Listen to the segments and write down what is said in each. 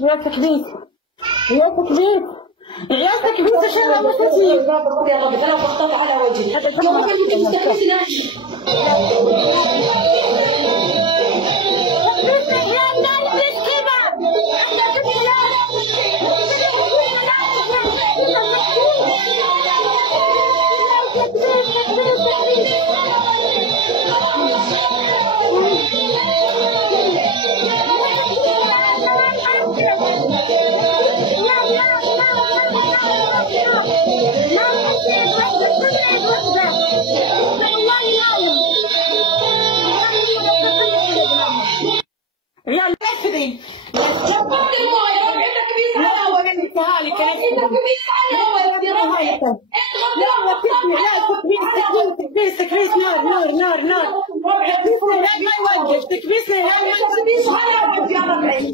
يا تكبيس يا تكبيس يا تكبيس عشان لو مستطيع. يا رب انا بطلع على وجهي. انا ما كنت مستحيل يا نفذي جبرت المويه وعندك كبيس على وجهك هالي كيف كبيس على وجهك لا تكبيس نار تكبيس ما يوقف تكبيس على وجهك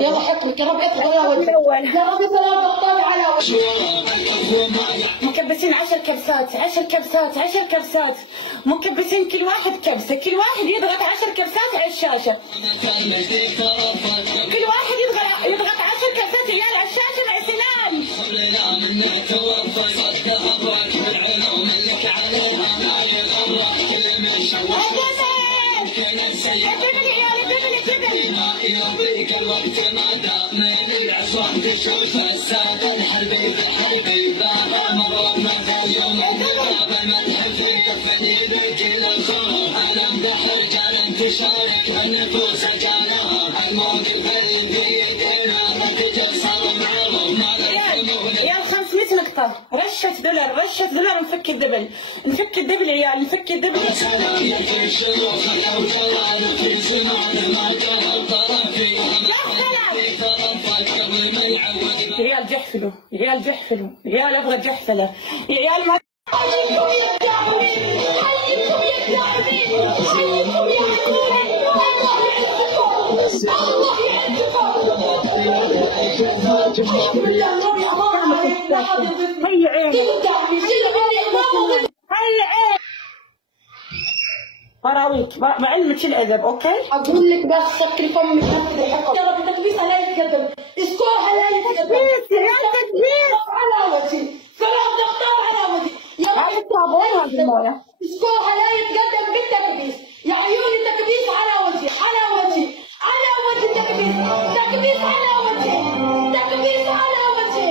يلا حطك يا رب اطلع على وجهك يا رب اطلع على وجهك. مكبسين 10 كبسات 10 كبسات 10 كبسات مكبسين كل واحد كبسه كل واحد يضغط 10 كبسات على الشاشه كل واحد يضغط 10 كبسات عيال على الشاشه مع سنان. يضيق الوقت ما دام من العصوان تشوف الساق الحربي بحربي بابا مبروك ما اليوم بابا المدح في كفني بكل الخوف انا مدح رجال تشارك النفوس جالها الموقف اللي بيدينا نتيجه صار معروف ما يا 500 نقطة رشة دولار نفك الدبل يا عيال نفك الدبل. ريال جحفلوا ريال ابغى جحفله يا عيال ما براويك مع علمك الادب اوكي؟ اقول لك بس سكري فمك يا رب تكبيس علي يتقدم اسكور علي يتقدم يا تكبيس على وجهي سلام ضغطات على وجهي يا رب اسكور علي يتقدم بالتكبيس يا عيوني تكبيس على وجهي تكبيس على وجهي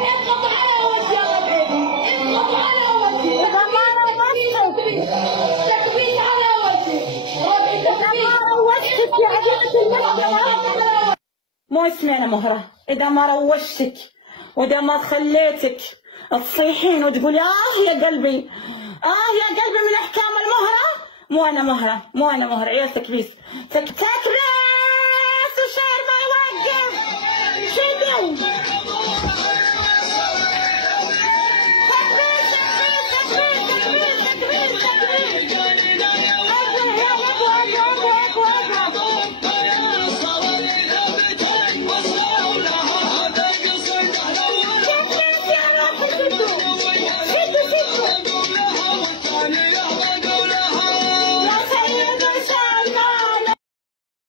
اضغط على وجهي يا ربي اضغط على وجهي تكبيس على وجهي مو اسمي انا مهره اذا ما روشتك واذا ما خليتك تصيحين وتقولي يا قلبي يا قلبي من احكام المهره، مو انا مهره عيال تكريس تكريس.